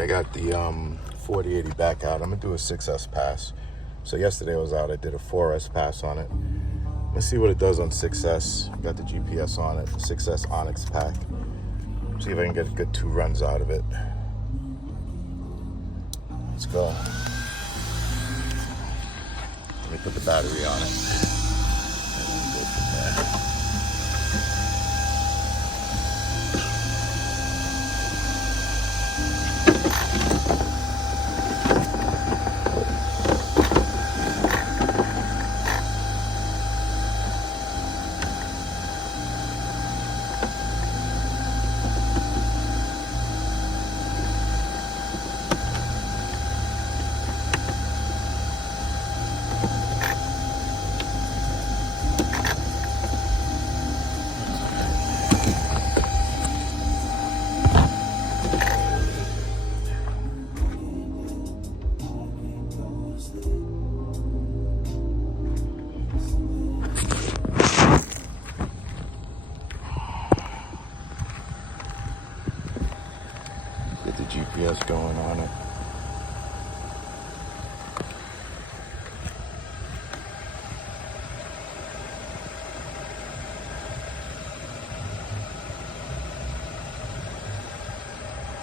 I got the 4080 back out. I'm gonna do a 6S pass. So yesterday I was out, I did a 4S pass on it. Let's see what it does on 6S. Got the GPS on it, 6S Onyx pack. See if I can get a good 2 runs out of it. Let's go. Let me put the battery on it. And go from there. Get the GPS going on it.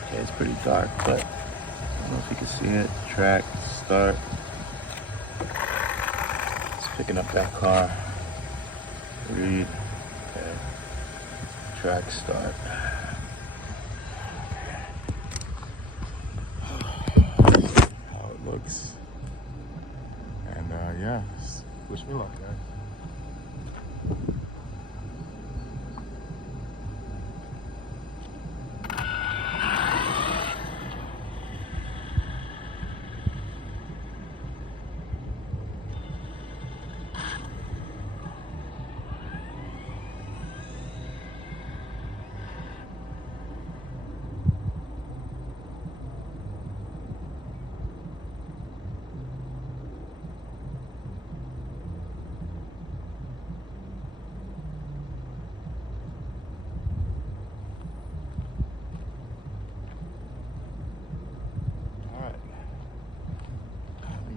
Okay, it's pretty dark, but I don't know if you can see it. Track, start. It's picking up that car. Read. Okay. Track, start. How it looks. And yeah, wish me luck, guys.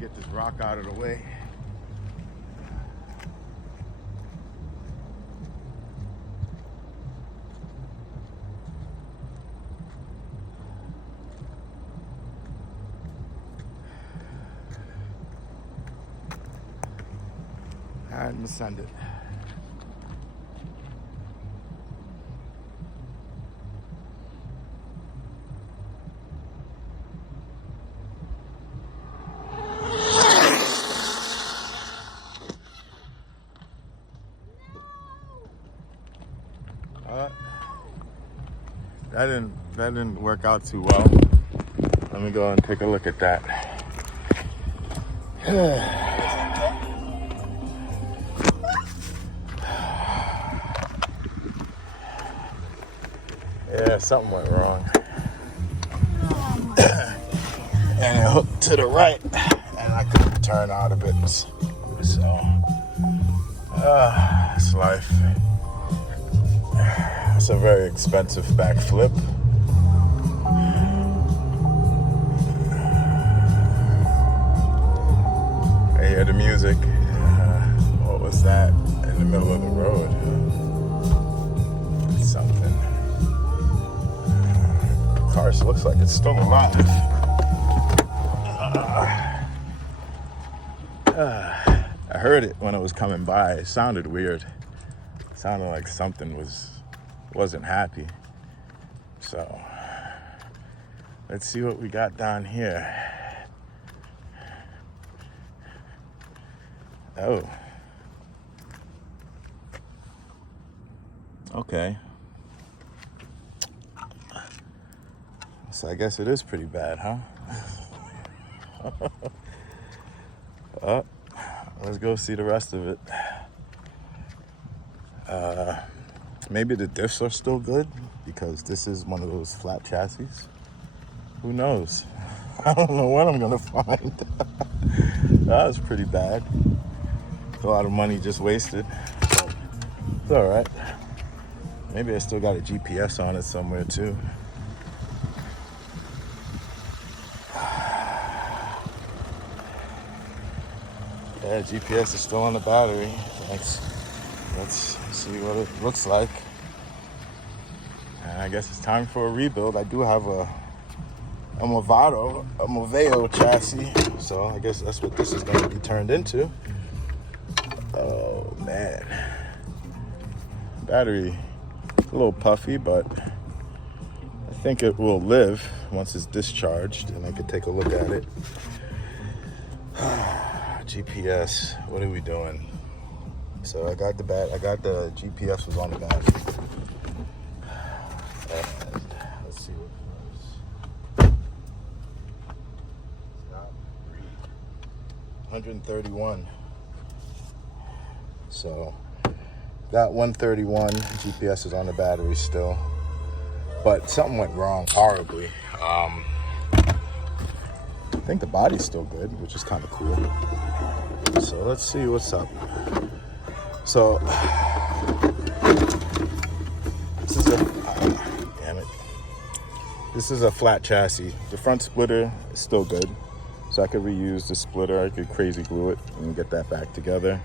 Get this rock out of the way. All right, I'm gonna send it. That didn't work out too well. Let me go and take a look at that. Yeah, something went wrong. And it hooked to the right, and I couldn't turn out of it. So, it's life. It's a very expensive backflip. I hear the music. What was that in the middle of the road? It's something. The car looks like it's still alive. I heard it when it was coming by. It sounded weird. It sounded like something wasn't happy. So let's see what we got down here. Oh. Okay. So I guess it is pretty bad, huh? Let's go see the rest of it. Maybe the diffs are still good because this is one of those flat chassis. Who knows? I don't know what I'm gonna find. That was pretty bad. A lot of money just wasted. But it's all right. Maybe I still got a GPS on it somewhere too. Yeah, GPS is still on the battery. Let's see what it looks like. And I guess it's time for a rebuild. I do have a Mohave chassis, so I guess that's what this is going to be turned into. Oh man, battery a little puffy, but I think it will live once it's discharged, and I can take a look at it. GPS, what are we doing? So I got the GPS was on the battery. And let's see what it was. Stop, read. 131. So got 131. GPS is on the battery still, but something went wrong horribly. I think the body's still good, which is kind of cool. So let's see what's up. So this is this is a flat chassis. The front splitter is still good, so I could reuse the splitter. I could crazy glue it and get that back together.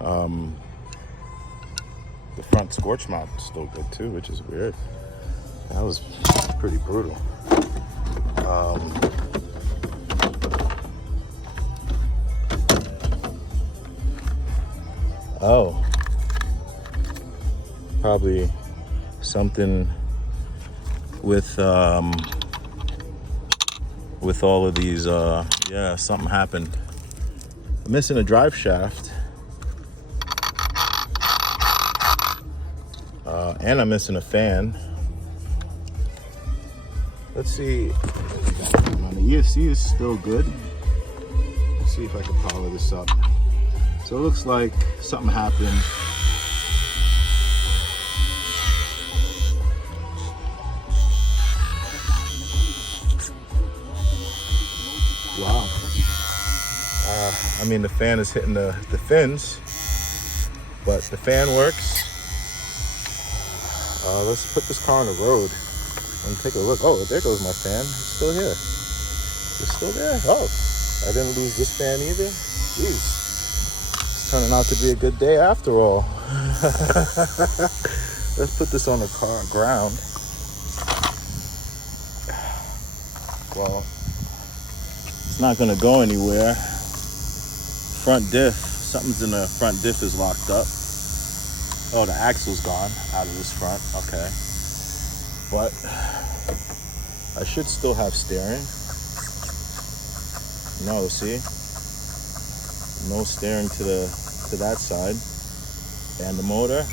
The front scorch mount is still good too, which is weird. That was pretty brutal. Oh, probably something with all of these. Yeah, something happened. I'm missing a drive shaft, and I'm missing a fan. Let's see. The ESC is still good. Let's see if I can power this up. So it looks like something happened. Wow. I mean, the fan is hitting the fins, but the fan works. Let's put this car on the road and take a look. Oh, there goes my fan. It's still here. It's still there. Oh, I didn't lose this fan either. Jeez. Turning out to be a good day after all. Let's put this on the ground. Well, it's not gonna go anywhere. Front diff, something's in the front diff is locked up. Oh, the axle's gone out of this front, okay. But I should still have steering. No, see? No steering to that side, and the motor.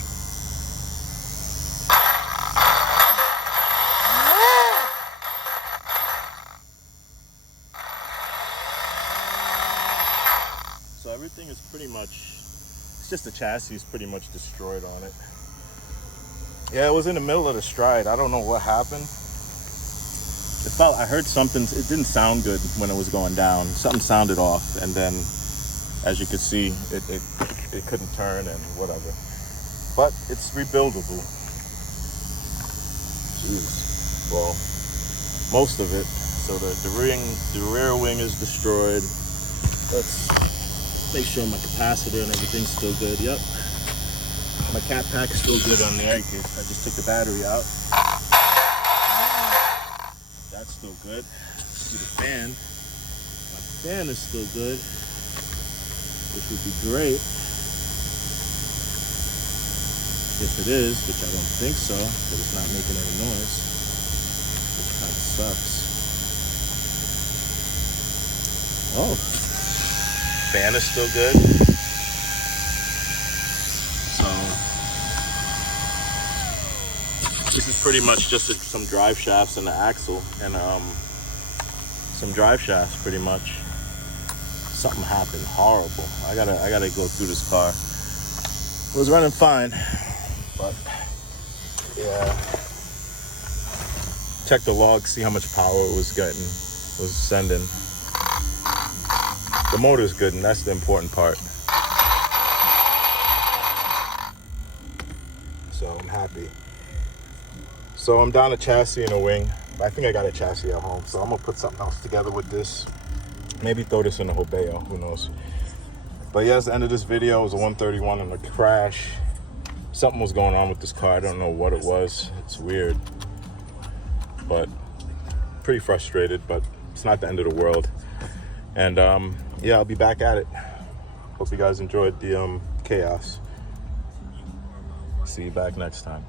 So everything is pretty much, it's just the chassis is pretty much destroyed on it. Yeah, it was in the middle of the stride. I don't know what happened. I heard something, it didn't sound good when it was going down. Something sounded off, and then as you can see, it couldn't turn and whatever. But it's rebuildable. Jeez. Well, most of it. So the rear wing is destroyed. Let's make sure my capacitor and everything's still good. Yep. My cat pack is still good on there. I just took the battery out. That's still good. See the fan. My fan is still good, which would be great if it is, which I don't think so, because it's not making any noise, which kind of sucks. Oh, fan is still good. So this is pretty much just some drive shafts and the axle and some drive shafts pretty much. Something happened horrible. I gotta go through this car. It was running fine, but yeah. Check the log, see how much power it was sending. The motor's good, and that's the important part. So I'm happy. So I'm down a chassis and a wing. I think I got a chassis at home, so I'm gonna put something else together with this. Maybe throw this in the Hobeo, who knows. But yeah, that's the end of this video. It was a 131 and a crash. Something was going on with this car. I don't know what it was. It's weird. But pretty frustrated, but it's not the end of the world. And yeah, I'll be back at it. Hope you guys enjoyed the chaos. See you back next time.